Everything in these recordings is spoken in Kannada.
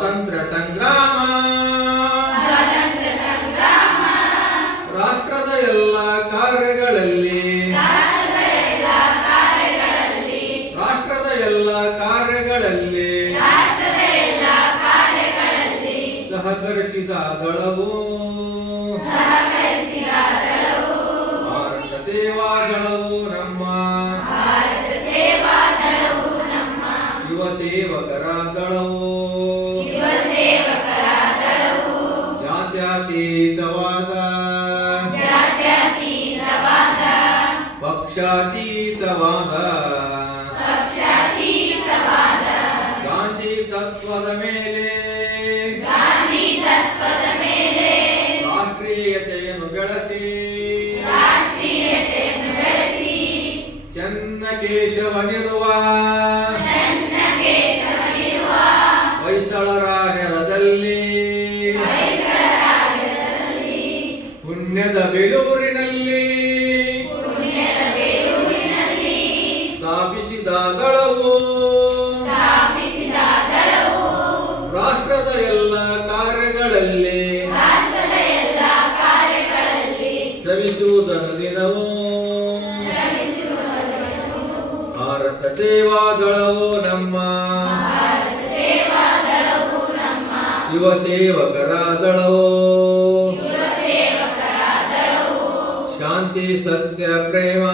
ಸ್ವಾತಂತ್ರ್ಯ ಸಂಗ್ರಾಮ ರಾಷ್ಟ್ರದ ಎಲ್ಲ ಕಾರ್ಯಗಳಲ್ಲಿ ಸಹಕರಿಸಿದ ದಳವು ಭಾರತ ಸೇವಾ ದಳವು ನಮ್ಮ ಯುವ ಸೇವಕರ ದಳವು ಜಾತ್ಯತೀತವಾದ ಪಕ್ಷಾತೀತವಾದ ಗಾಂಧಿ ತತ್ವದ ಮೇಲೆ ರಾಷ್ಟ್ರೀಯತೆಯನ್ನು ಬೆಳೆಸಿ ಚನ್ನಕೇಶವನಿರುವ ಹೊಯ್ಸಳರ ನೆಲದಲ್ಲಿ ಪುಣ್ಯದ ಬೇಲೂರಿನಲ್ಲಿ ಸ್ಥಾಪಿಸಿದ ದಳವು ರಾಷ್ಟ್ರದ ಎಲ್ಲ ಕಾರ್ಯಗಳಲ್ಲಿ ಶ್ರಮಿಸುವುದನ್ನು ದಿನವೂ ಭಾರತ ಸೇವಾ ದಳವು ನಮ್ಮ ಯುವ ಸೇವಕರ ದಳವು ಶಾಂತಿ ಸತ್ಯ ಪ್ರೇಮ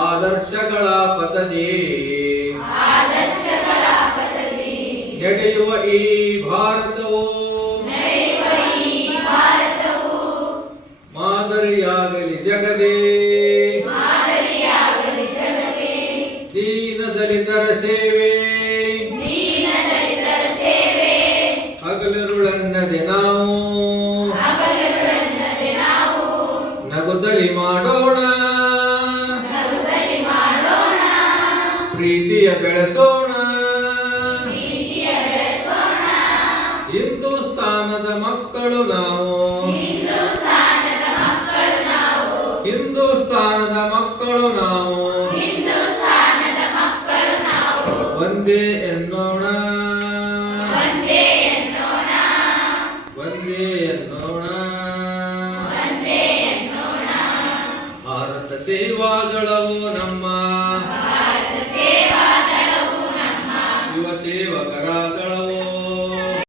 ಆದರ್ಶಗಳ ಪಥದಿ ನಡೆಯುವ ಈ ಭಾರತವು ಮಾದರಿಯಾಗಲಿ ಜಗದೇ ದೀನ ದಲಿತರ ಸೇವೆ ಹಗಲಿರುಳನ್ನದೆ ನಾವು ನಗುತ್ತಲಿ ಮಾಡೋಣ ಪ್ರೀತಿಯ ಬೆಳೆಸೋಣ ಹಿಂದೂಸ್ತಾನದ ಮಕ್ಕಳು ನಾವು ಹಿಂದೂಸ್ತಾನದ ಮಕ್ಕಳು ನಾವು ಒಂದೇ ಎನ್ನೋಣ ಒಂದೇ ಎನ್ನೋಣ ಭಾರತ ಸೇವಾ ದಳವು ನಮ್ಮ